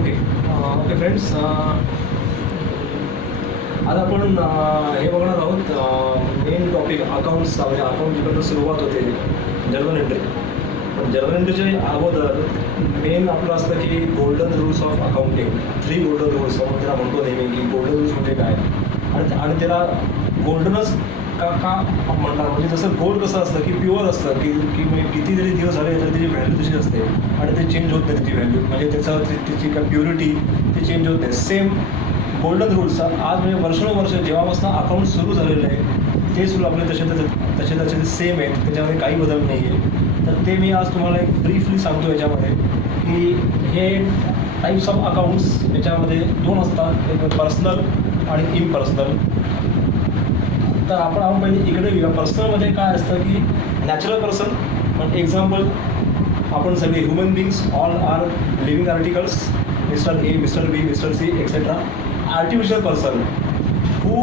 Okay friends, आज आपण हे बघणार आहोत मेन टॉपिक अकाउंट्सचा. म्हणजे अकाउंट जिकडनं सुरुवात होते जर्नल एंट्री. पण जर्नल एंट्रीच्या अगोदर मेन आपलं असतं की golden rules of accounting. 3 golden rules आपण त्याला म्हणतो नेहमी की गोल्डन रूल्स म्हणजे काय, आणि त्याला गोल्डनच का म्हणतात. म्हणजे जसं गोल्ड कसं असतं की प्युअर असतं की किती जरी दिवस झाले तरी त्याची व्हॅल्यू तशी असते आणि ते चेंज होत नाही त्याची व्हॅल्यू. म्हणजे त्याची काय प्युरिटी ते चेंज होत नाही. सेम गोल्डन रूल्स आज म्हणजे वर्षानुवर्ष जेव्हापासून अकाउंट सुरू झालेलं आहे ते सुरू आपले तसे सेम आहेत, त्याच्यामध्ये काही बदल नाही आहे. तर ते मी आज तुम्हाला एक ब्रीफली सांगतो याच्यामध्ये की हे टाईप्स ऑफ अकाउंट्स याच्यामध्ये 2 असतात, एक पर्सनल आणि इम्पर्सनल. तर आपण पहिले इकडे घेऊया. पर्सनलमध्ये काय असतं की नॅचरल पर्सन. पण एक्झाम्पल आपण सगळे human beings, all are living articles, mister A, mister B, mister C, etcetera. Artificial person who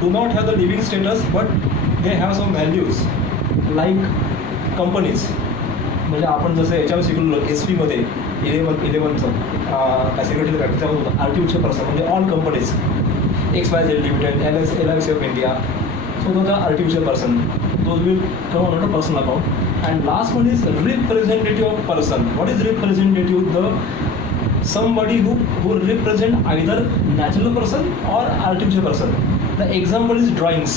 do not have the living status but they have some values like companies. म्हणजे आपण जसं याच्यावर शिकलो SP मध्ये 11चं काय secretary त्याच्यावर होतं artificial person म्हणजे all companies, XYZ limited, LIC of India. So तो artificial person, those will come under personal account. And last one is representative of person. What is representative? The somebody who represent either natural person or artificial person. The example is drawings.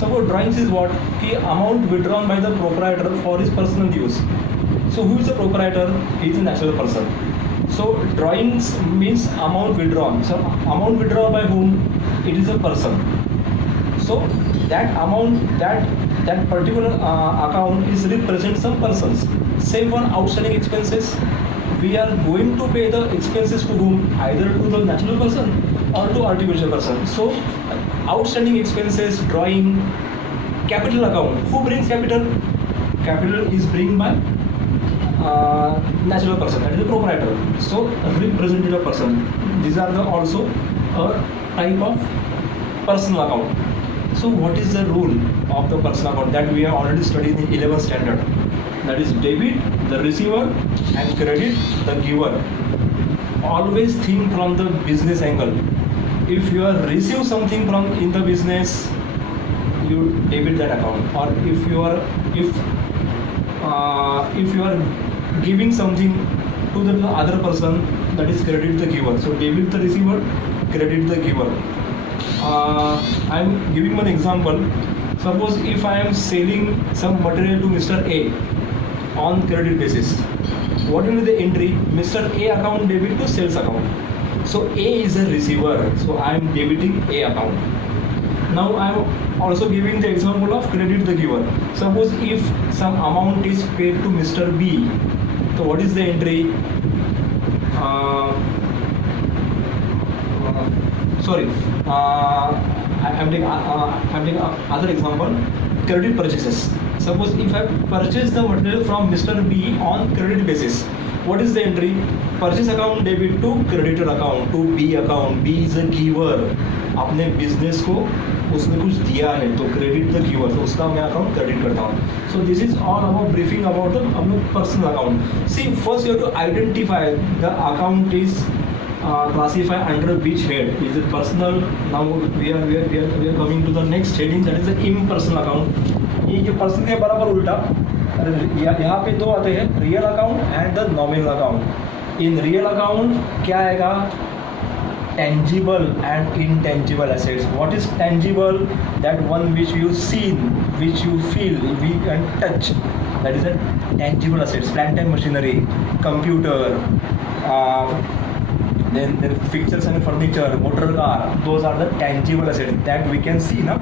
Suppose drawings is what? Ki amount withdrawn by the proprietor for his personal use. So who is the proprietor? He is a natural person. So drawings means amount withdrawn. So amount withdrawn by whom? It is a person. So that amount, that particular account is represent some persons. Same for outstanding expenses. We are going to pay the expenses to whom? Either to the natural person or to artificial person. So outstanding expenses, drawing, capital account. Who brings capital? Capital is bring by natural person, that is the proprietor. So representative person. These are the also a type of personal account. So what is the rule of the personal account that we have already studied in 11th standard? That is debit the receiver and credit the giver. Always think from the business angle. If you are receive something from in the business, you debit that account. Or if you are giving something to the other person, that is credit the giver. So debit the receiver, credit the giver. I am giving one example. Suppose if I am selling some material to Mr. A on credit basis, what will be the entry? Mr. A account debit to sales account. So A is a receiver, so I am debiting A account. Now I am also giving the example of credit the giver. Suppose if some amount is paid to Mr. B, so what is the entry? I'm taking other example, credit purchases. Suppose if I purchase the material from Mr. B on credit basis, what is the entry? Purchase account debit to creditor account, to B account. B is a giver. अपने business को उसने कुछ दिया है तो credit the giver, तो उसका मैं अकाउंट क्रेडिट करता हूँ. So this is all about briefing about the personal account. See first you have to identify the account is classify under which head. Is it personal? Now we are coming to the next heading, that is the impersonal account. ये personal के बराबर उल्टा. यहाँ पे 2 आते हैं, real account and the nominal account. In real account क्या आएगा? tangible and intangible assets. What is tangible? That one which you see, which you feel, we can touch. That is a tangible assets. Plant and machinery, computer, then fixtures and furniture, motor car. Those are the tangible assets that we can see now.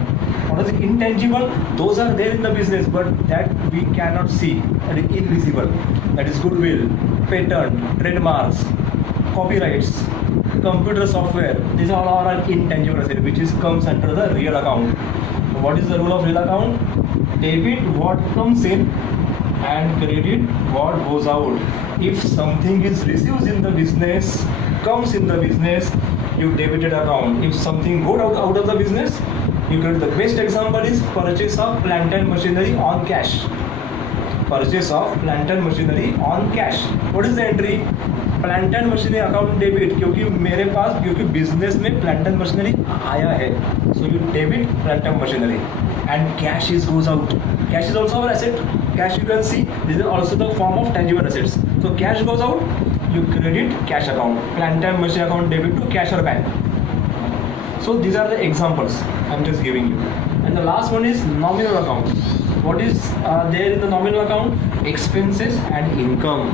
What is intangible? Those are there in the business but that we cannot see. That is invisible. That is goodwill, patent, trademarks, copyrights, computer software. These are all intangible assets which comes under the real account. What is the rule of real account? Debit what comes in and credit what goes out. If something is received in the business, comes in the business, you debited account. If something goes out of the business, you credit. The best example is purchase of plant and machinery on cash. Purchase of plant and machinery on cash. What is the entry? Plant and machinery account debit, क्योंकि business में plant and machinery आया है, so you debit plant and machinery. And cash is goes out. Cash is also our asset. Cash, you can see, this is also the form of tangible assets. So cash goes out, you credit cash account. Plant and machine account debit to cash or bank. So these are the examples I'm just giving you. And the last one is nominal account. What is there in the nominal account? Expenses and income.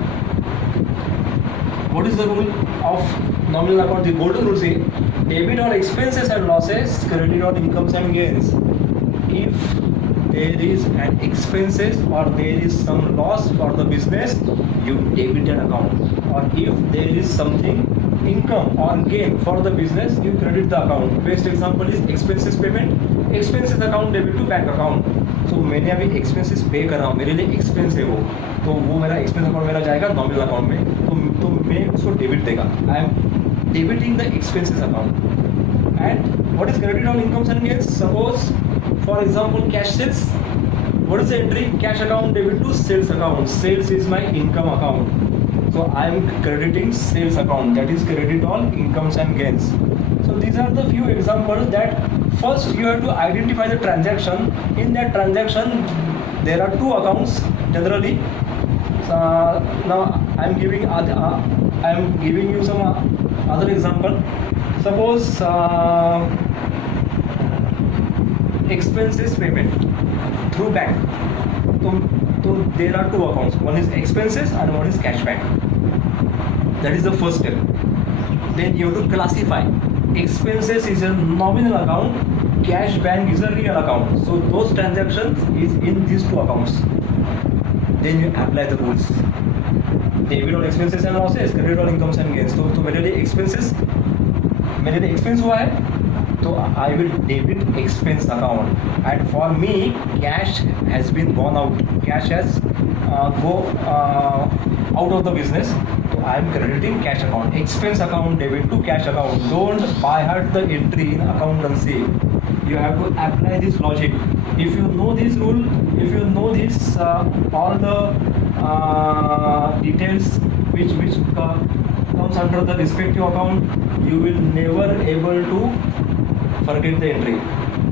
What is the rule of nominal account? The golden rule say debit or expenses and losses, credit or incomes and gains. If there is an expenses or there is some loss for the business, you debit an account. Or if there is something income or gain for the business, you credit the account. Best example is expenses payment. Expenses account debit to bank account. So मैंने अभी expenses पे कर रहा हूँ, मेरे लिए expense है वो, तो वो मेरा expense account मेरा जाएगा nominal account में, तो मैं उसको debit देगा. I am debiting the expenses account. And what is credit on incomes and gains? Suppose, for example, cash sales. What is the entry? Cash account debit to sales account. Sales is my income account. So I am crediting sales account. That is credit on incomes and gains. So these are the few examples that first you have to identify the transaction. In that transaction, there are two accounts generally. Now I am giving you some other example. Suppose expenses payment through bank. So there are two accounts. One is expenses and one is cashback. That is the first step. Then you have to classify. Expenses is a nominal account. Cash bank is a real account. So those transactions is in these two accounts. Then you apply the rules. Debit on expenses and losses, credit on incomes and gains. तो मेरे लिए expense हुआ है, तो I will debit expense account. And for me, cash has been gone out. Cash has go out of the business. So I am crediting cash account. Expense account debit to cash account. Don't by heart the entry in accountancy. You have to apply this logic. If you know this rule, if you know this all the details which comes under the respective account, you will never able to forget the entry.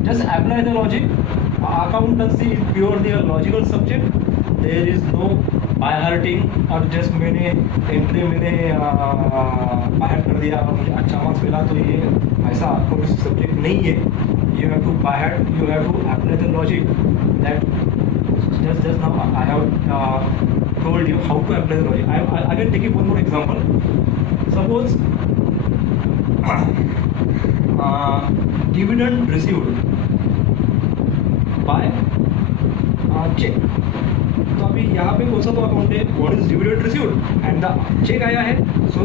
Just apply the logic. Accountancy is purely a logical subject. There is no by hearting और just मैंने entry मैंने by heart कर दिया और मुझे अच्छा marks मिला, तो ये ऐसा accountancy subject नहीं है. You have to by heart, you have to apply the logic. That just now I have told you how to apply the logic. I can take one more example. Suppose dividend received by check. तो अभी यहाँ पे कौन सा तो account है? What is dividend received and the check आया है, so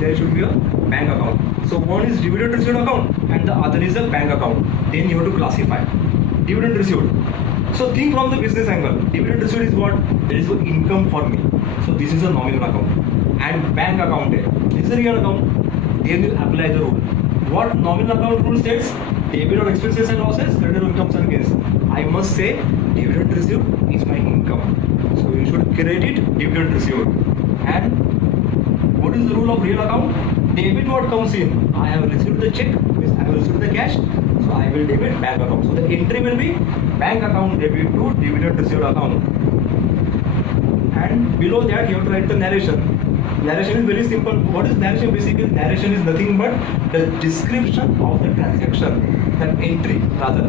there should be a bank account. So one is dividend received account and the other is a bank account. Then you have to classify dividend received. So think from the business angle. Dividend received is what? There is an income for me. So this is a nominal account. And bank account है. This is a real account. Then you apply the rule. What nominal account rule says? Debit on expenses and losses, credit on incomes and gains. I must say dividend received is my income. So you should credit dividend received. And what is the rule of real account? Debit what comes in. I have received the check, means I have received the cash, so I will debit bank account. So the entry will be bank account debit to dividend received account. And below that you have to write the narration. Narration is very simple. What is narration? Basically, narration is nothing but the description of the transaction. That entry rather.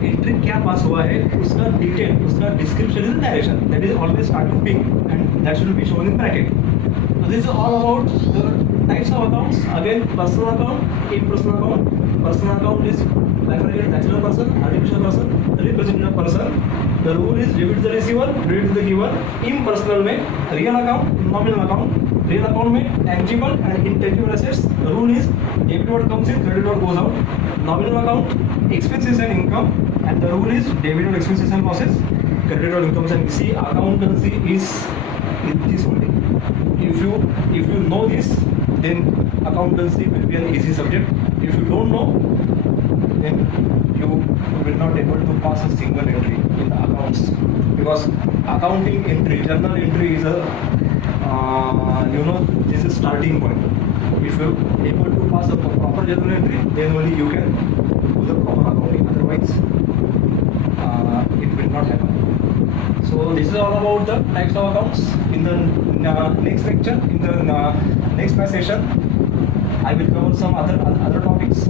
Entry क्या पास हुआ है उसका detail, उसका description is narration. That is always start with pink and that should be shown in bracket. So this is all about the types of accounts. Again, personal account, impersonal account. Personal account is like for example, natural person, artificial person, representative person. The rule is debit the receiver, credit the giver. Impersonal में real account, nominal account. Real account में tangible and intangible assets. The rule is debit what comes in, credit what goes out. Nominal account, expenses and income. And the rule is debit or expenses and losses, credit or incomes and see accountancy is this only. If you know this, then accountancy will be an easy subject. If you don't know, then you will not able to pass a single entry in the accounts, because accounting entry, journal entry is a this is starting point. If you're able to pass a proper journal entry, then only you can do the proper accounting. Otherwise, it will not happen. So this is all about the types of accounts. In the next lecture, in the next session, I will cover some other topics.